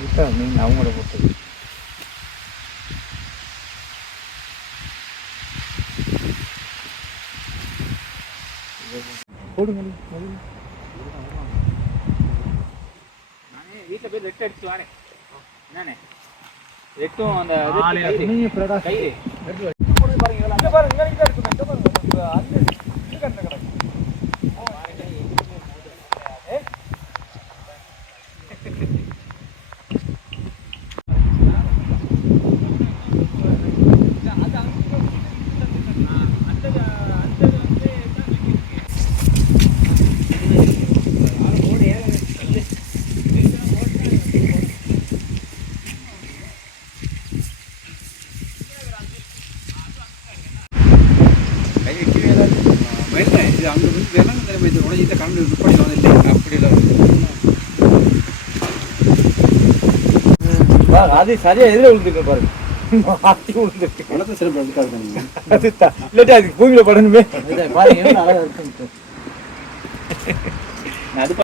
இருக்கா மீன் அவங்கள போட்டது. போடுங்க. நானே வீட்டில் போய் ரெட்டு அடிச்சு வரேன். என்னண்ணே ரெட்டும் அந்த கயிறு பாருங்க அங்கே வந்து வெள்ளம் நிலைமை உடஞ்சிட்ட கரண்ட் நிப்பாடி வந்து அப்படிலாம் அது சரியா எதிர விழுந்துருக்கு பாருங்க. ஆத்தி விழுந்துருக்கு. பணத்தை சிறப்பு எடுக்காது. இல்லாட்டி அதுக்கு பூமியில படணுமே பாருங்க. அழகா இருக்கு. அது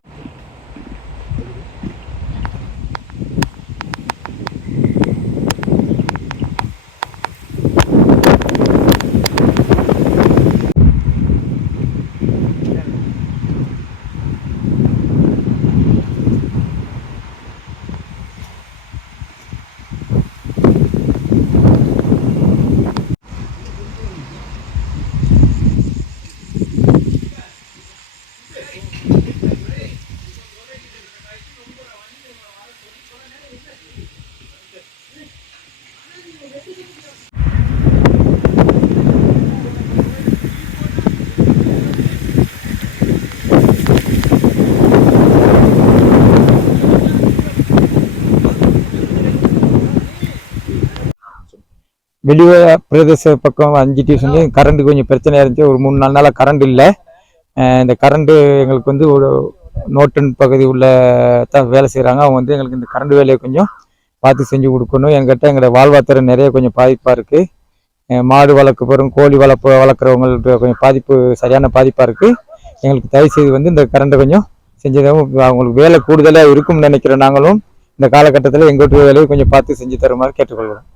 வெளியே பிரதேச பக்கம் 5 டியூஷன்லேயும் கரண்ட் கொஞ்சம் பிரச்சனையாக இருந்துச்சு. ஒரு 3-4 நாளாக கரண்ட் இல்லை. இந்த கரண்ட்டு எங்களுக்கு வந்து ஒரு நோட்டன் பகுதி உள்ள தான் வேலை செய்கிறாங்க. அவங்க வந்து எங்களுக்கு இந்த கரண்ட் வேலையை கொஞ்சம் பார்த்து செஞ்சு கொடுக்கணும். எங்கிட்ட எங்களோட வாழ்வாதாரம் நிறைய கொஞ்சம் பாதிப்பாக இருக்குது. மாடு வளர்க்க போகிறோம், கோழி வளர்க்குறவங்களுக்கு கொஞ்சம் பாதிப்பு, சரியான பாதிப்பாக இருக்குது. எங்களுக்கு தயவுசெய்து வந்து இந்த கரண்ட்டை கொஞ்சம் செஞ்சதும் அவங்களுக்கு வேலை கூடுதலாக இருக்கும்னு நினைக்கிறோம். நாங்களும் இந்த காலகட்டத்தில் எங்கள் வீட்டு வேலையை கொஞ்சம் பார்த்து செஞ்சு தருமாறு கேட்டுக்கொள்கிறோம்.